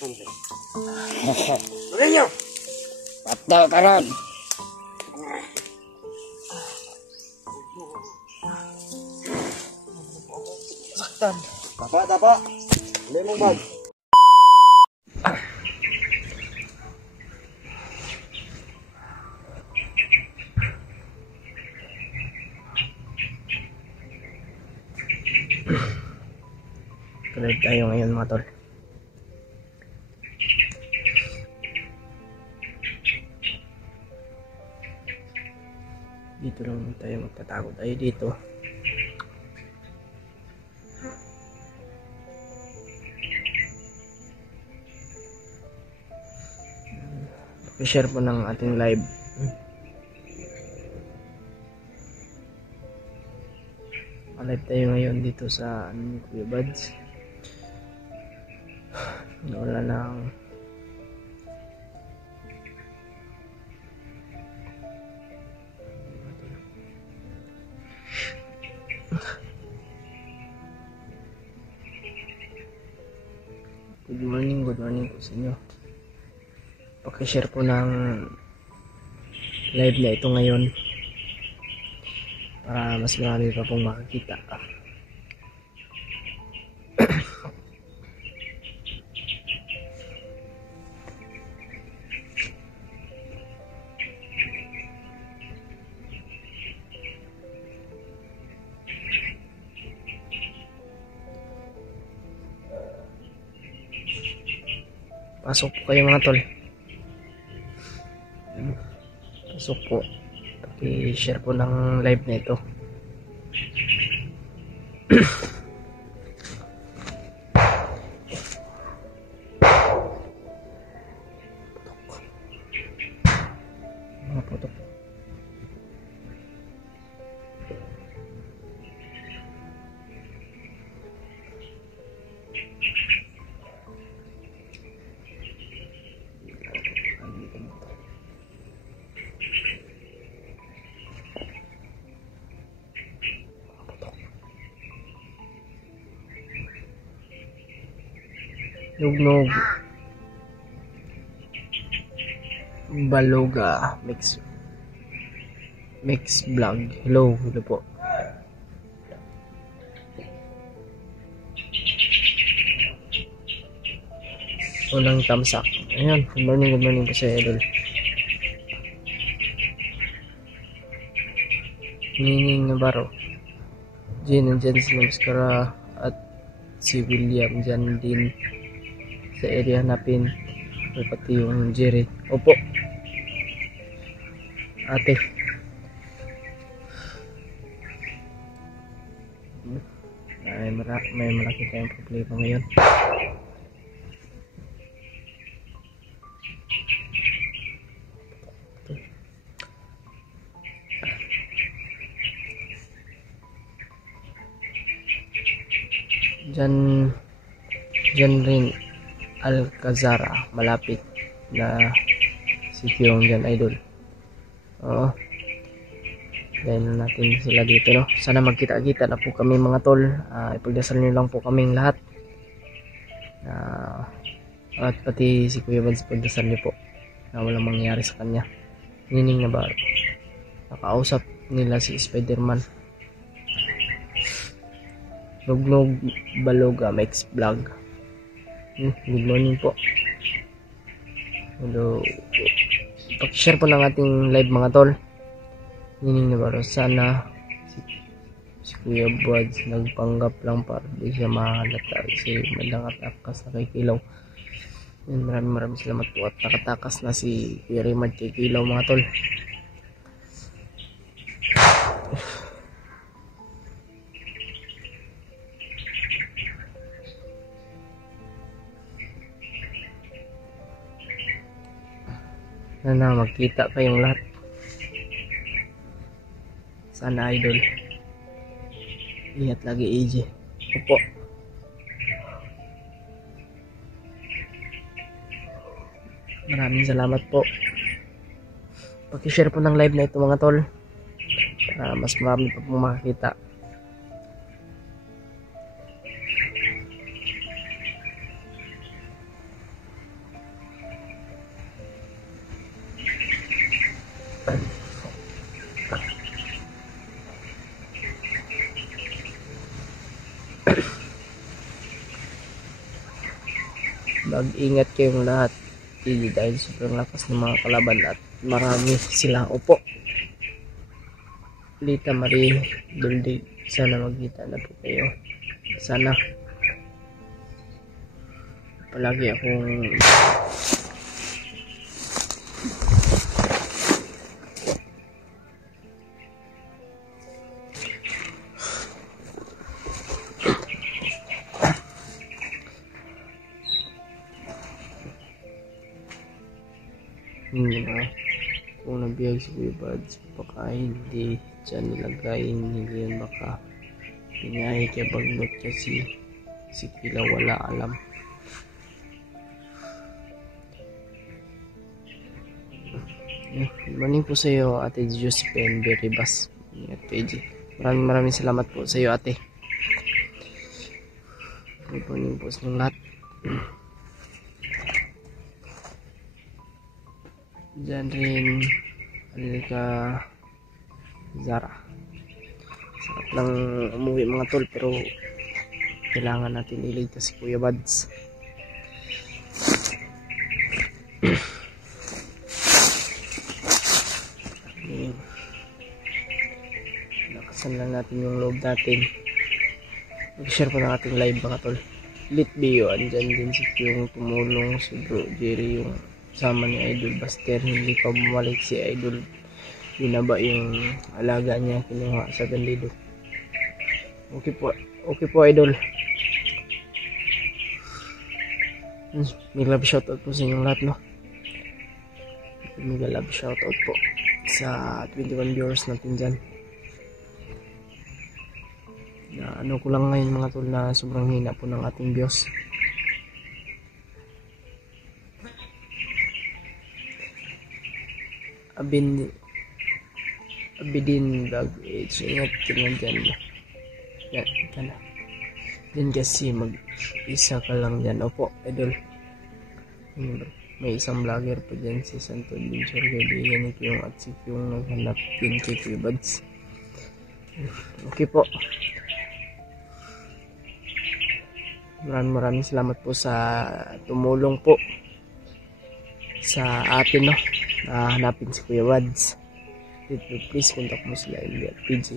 Tuloy nyo! Patdaw karon. Saktan. Tapa. Hindi mo bag. Tuloy tayo ngayon mga tol. Dito lang tayo magtatago tayo dito. I-share po ng ating live. Live tayo ngayon dito sa Kuya Buds. Wala nang good morning po sa inyo. Paki-share po ng live na ito ngayon para mas marami pa pong makakita. Pasok po kayo mga tol. Pasok po. Paki-share po ng live na ito. Mga putok. Nugnog Baloga mix vlog. Hello po. Unang tamsak. Ayan, good morning po sa idol. Nining Navarro, Jane and Jens Namaskara, at si William dyan din sa area napin, pati yung Jerry. Opo ate, may malaki tayong problema ngayon. Dyan rin Alcazara, malapit na si Pyong dyan idol. Oo, dahil natin sila dito, no? Sana magkita-kita na po kami mga tol. Ipagdasal nyo lang po kaming lahat, at pati si Kuya Buds, pagdasal nyo po na walang mangyari sa kanya. Nining na ba nakausap nila si Spider-Man. Nugnog Baloga mix vlog. Good morning po. Hello. Pag-share po ng ating live mga tol. Nining na ba sana si Kuya Buds nagpanggap lang para di siya mahalata kasi malangat akas na kay Kilaw. Maraming salamat po at nakatakas na si Kuya Raymond kay Kilaw mga tol. Sana magkita kayong lahat. Sana idol. Ingat lagi AJ. Opo. Maraming salamat po. Paki-share po ng live na ito mga tol, para mas marami pa pong makakita. Mag-ingat kayong lahat. Hindi dahil sobrang lakas ng mga kalaban at marami sila. Opo. Lita Marie Duldig. Sana magkita na po kayo. Sana. Palagi akong kung nabiyag si Kuya Buds, baka hindi dyan nilagay, hindi yan baka pinahi kaya bagnot kasi si Kila wala alam. Good morning po sa iyo, Ate Josephine Beribas at PG. Maraming salamat po sa iyo, ate. Good morning po sa inyong lahat. Diyan rin Alika Zara. Sarap lang umuwi mga tol, pero kailangan natin iligtas si Kuya Buds. Lakasan lang natin yung loob natin. Mag-share po ng ating live mga tol. Lit Bio, andyan din si yung tumulong, si Bro Jerry, yung sama ni Idol Buster. Hindi pa bumalik si Idol, binaba yung alaga niya, kinuha sa gandido. Okay po Idol. May love shoutout po sa inyong lahat, no? May love shoutout po sa 21 viewers natin dyan. Na ano ko lang ngayon mga tol, na sobrang hina po ng ating views. Abidin vlog, ingat ka lang dyan. Yan ka na din kasi mag-isa ka lang dyan. Opo Idol, may isang vlogger pa dyan, si Santo Adventure, kaibigan ni Kyung at si Kyung naghanap din kay Kuya Buds. Okay po, maraming salamat po sa tumulong po sa atin, no, na hanapin si Kuya Buds. Please contact mo sila at PG.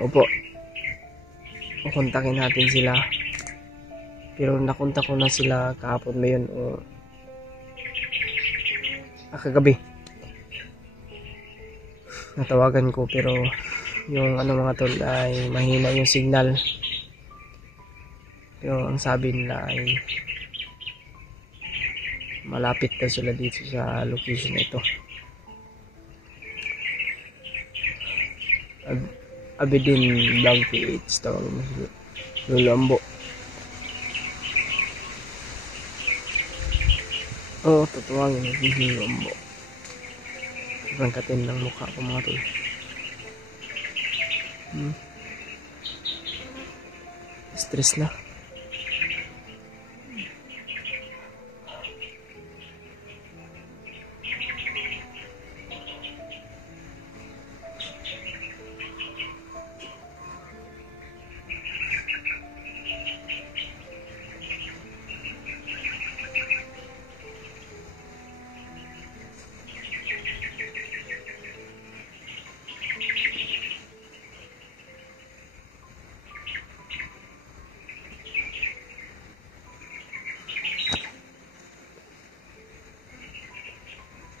Opo, kontakin natin sila, pero nakontak ko na sila kahapon ba yun o kagabi. Natawagan ko pero yung ano mga tol ay mahina yung signal, pero ang sabi nila ay malapit na sila dito sa location na ito. Abidin Vlog PH, tawag mo si Lulambo. Oo, tatuwagin natin si Lulambo. Sobrang katin ng mukha ko mga tol. Stress na.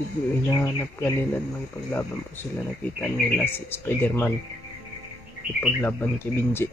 Hinahanap kanila, magpaglaban po sila. Nakita nila si Spider-Man ipaglaban kay Binji.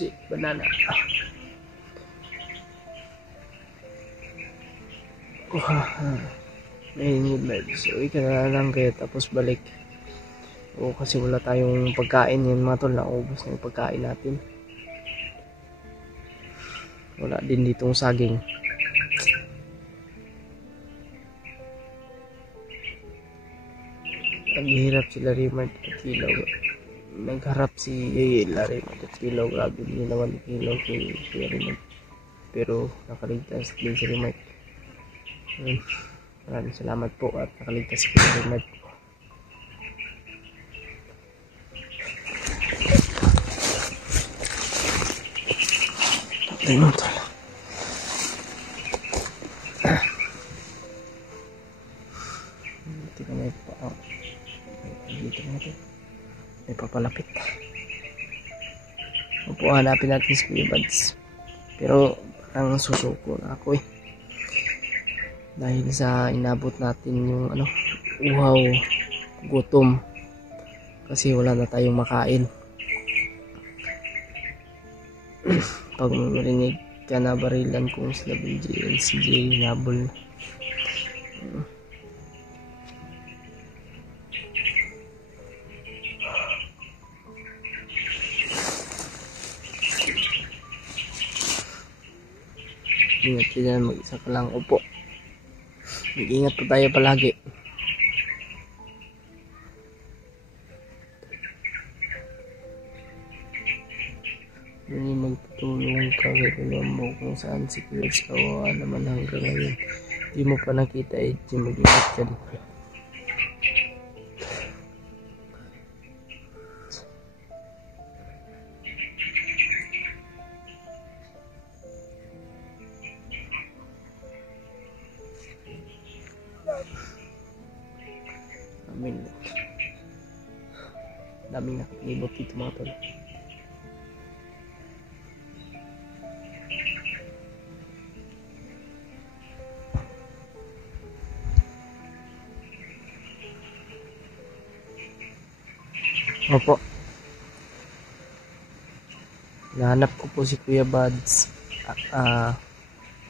Si Banana. May so ika na lang kayo tapos balik. O kasi wala tayong pagkain yun mga tol, naubos na yung pagkain natin. Wala din ditong saging. Naghihirap si Larimar at Kilaw. Nagharap si Larimar at Kilaw. Grabe din naman ni Kilaw kay Larimar. Pero nakaligtas din si Larimar. Maraming salamat po at nakaligtas po sa Bernard. Tayo mo tol. Dito ka may pa. Dito na ito. May papalapit. Opo, hanapin natin si Kuya Buds. Pero parang susuko na ako eh. Dahil sa inabot natin yung uhaw, gutom. Kasi wala na tayong makain. Pag marinig ka na barilan kung sila BJ, LCJ, nabol. Ingat ka dyan, mag-isa ka lang. Opo. Mag-ingat po tayo palagi. Magpatulong ka kaya mo kung saan si Chris kawawa naman hanggang ngayon. Di mo pa nakita eh. Mag-ingat ka din. Daming nakapilibot dito mga tol. Opo. Nahanap ko po si Kuya Buds.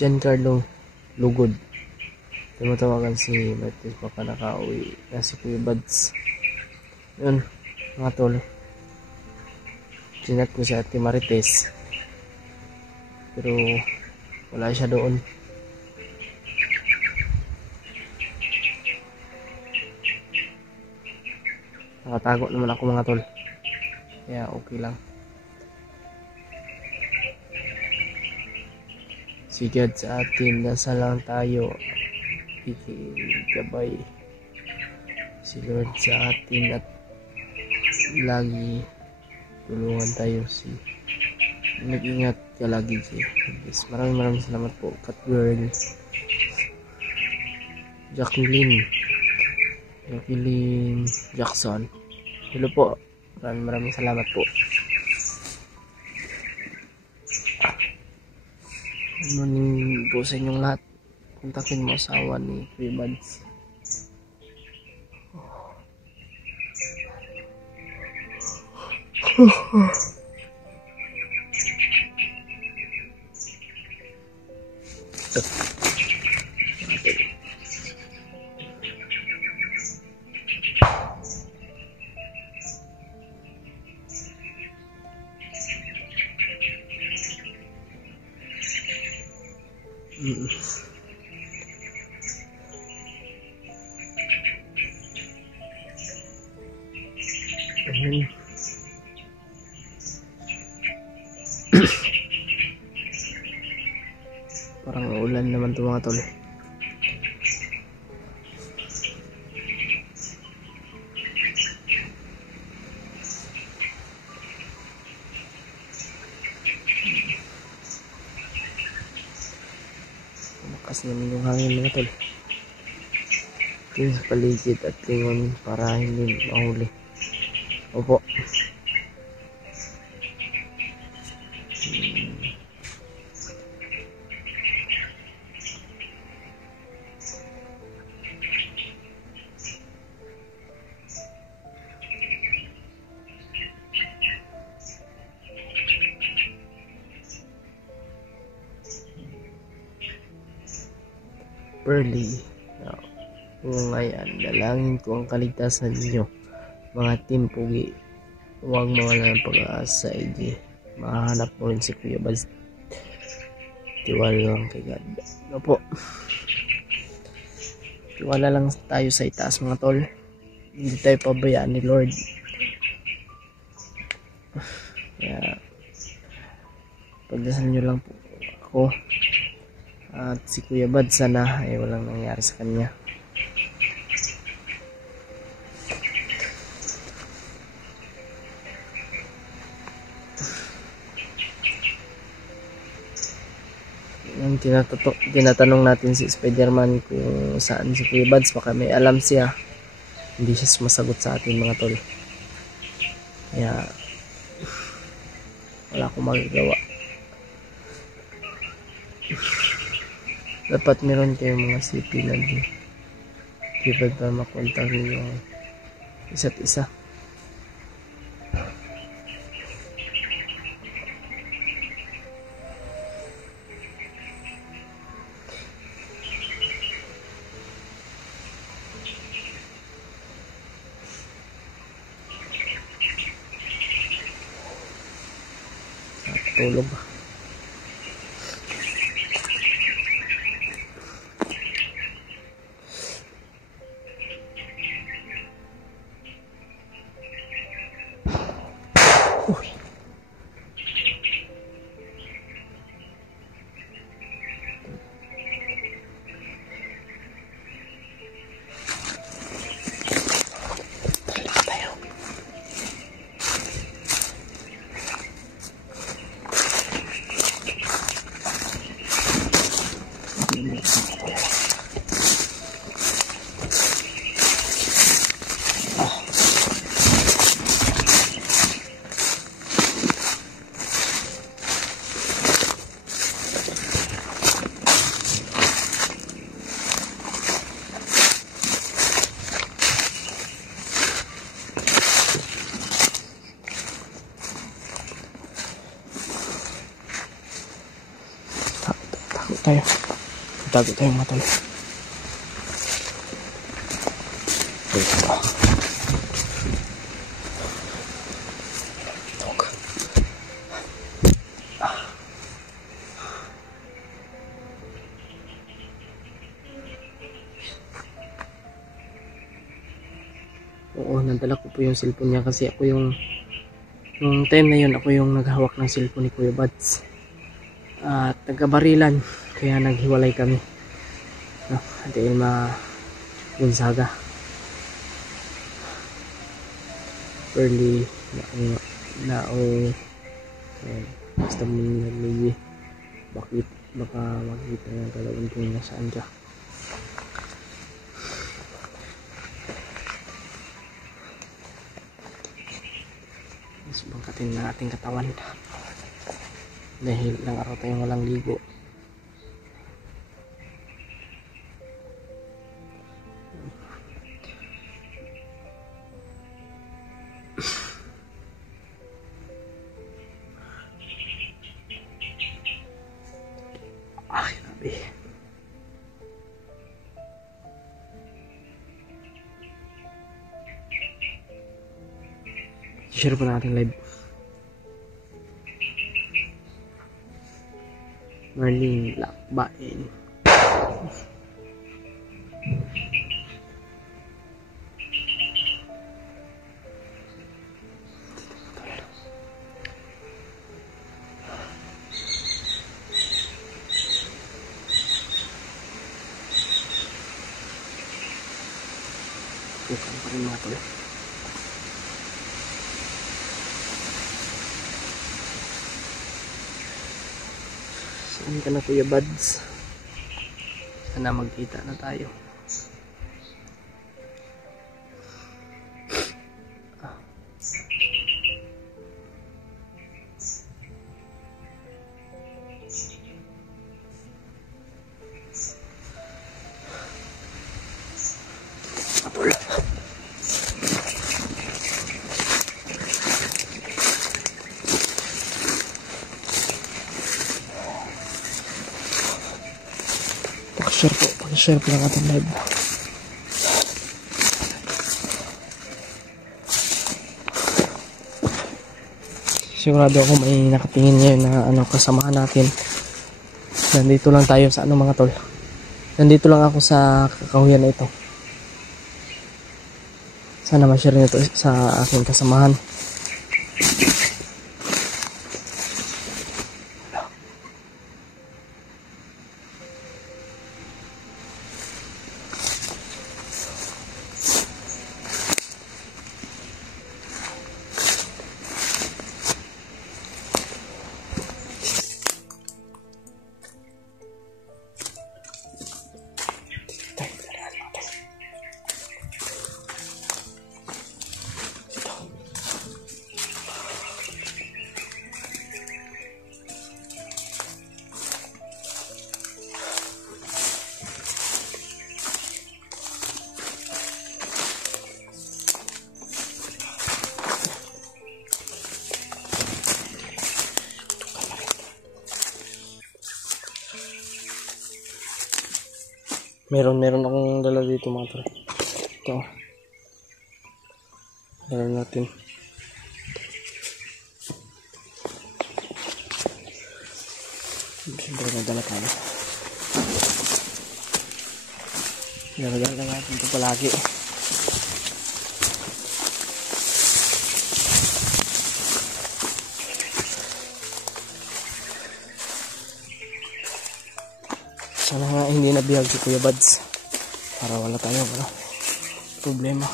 Giancarlo Lugod. Tumatawagan si Martes baka nakauwi na si Kuya Buds. Yun mga tol. Sinat ko si Ate Marites. Pero wala siya doon. Nakatago naman ako mga tol. Kaya okay lang. Sigad sa atin, nasa lang tayo. Ikigabay si Lord sa atin at lagi tulungan tayo mag-ingat ka lagi yes. Maraming salamat po Cat Girl Jacqueline Jackson. Hello po, maraming salamat po. Good morning po sa inyong lahat. Kontakin mo asawa ni Kuya Buds. Parang ulan naman ito mga tol. Malakas naman yung hangin mga tol. Tingin sa paligid at lingon para hindi mahuli. Opo. Pearly. Kung ngayon, dalangin ko ang kaligtasan ninyo, mga team pugi. Huwag mawala ng pag-aasa, EJ. Mahanap mo rin si Kuya Buds. Tiwala lang kay God. Ano po? Tiwala lang tayo sa itaas mga tol. Hindi tayo pabayaan ni Lord. Kaya, pagdasal nyo lang po ako. At si Kuya Bad sana ay walang nangyari sa kanya. Yung tinatanong natin si Spider-Man kung saan si Kuya Buds, baka may alam siya. Hindi siya sumasagot sa atin mga tol. Kaya wala akong magagawa. Dapat meron kayong mga CP na keypad para makontak niyo yung isa't isa. Tulog. Uy. Tago tayo mga tol. Oo, nadala ko po yung cellphone niya kasi ako yung time na yun ako yung naghawak ng cellphone ni Kuya Buds. At nagkabarilan, kaya naghiwalay kami. No, dahil Gonzaga. Early basta mo naligi. Baka makikita na galawin kung nasaan ka. Mas bangkatin na ating katawan. Dahil ilang araw tayong walang ligo. Ah, grabe. Share pa natin live. Marlene Lakbain. Bukan pa rin mga tol. Saan ka na Kuya Buds? Sana magkita na tayo. Apol. Pakishare po lang ating live. Sigurado ako may nakatingin ngayon na kasamahan natin. Nandito lang tayo sa mga tol. Nandito lang ako sa kakahuyan na ito. Sana ma-share nyo ito sa aking kasamahan. Meron akong dala dito mga tol. Ito. Dala natin. Siyempre nagdala tayo. Dala natin ito palagi. Sana nga hindi nabihag si Kuya Buds para wala tayong problema.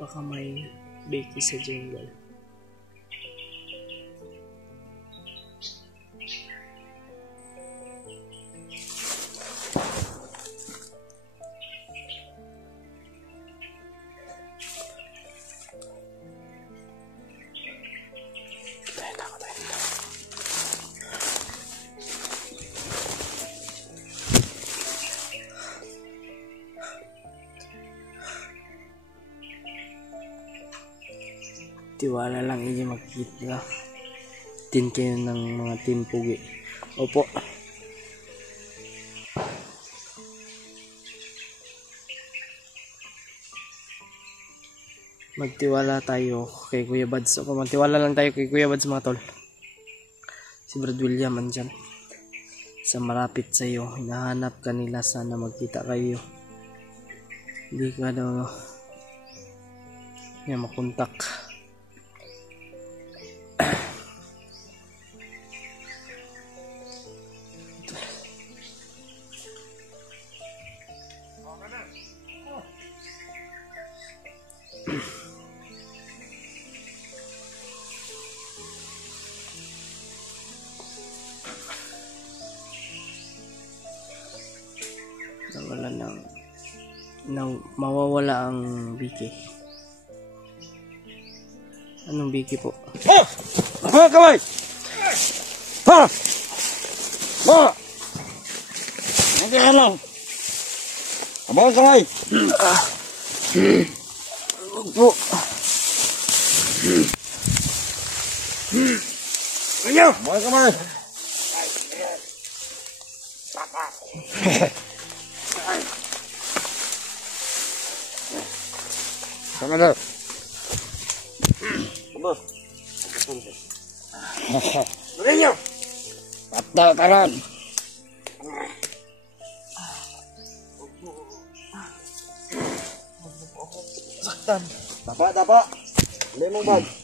Baka may baki sa jungle. Tiwala lang inyo makikita. Tin kayo ng mga timpugi. Opo. Magtiwala tayo kay Kuya Buds. Opo, magtiwala lang tayo kay Kuya Buds mga tol. Si Brad William andyan. Sa malapit sa iyo. Hinahanap ka nila, sana magkita kayo. Hindi ka daw niya makontak. Mawawala ang biki. Anong biki po? Oh! Mga kamay! Ha! Ma! Hindi ka lang! Abang kamay! Po. Ano? Abang kamay! Sama na. Aba. Lorenyo. Patay ka ron. Saktan. Tapa. Lemong bag.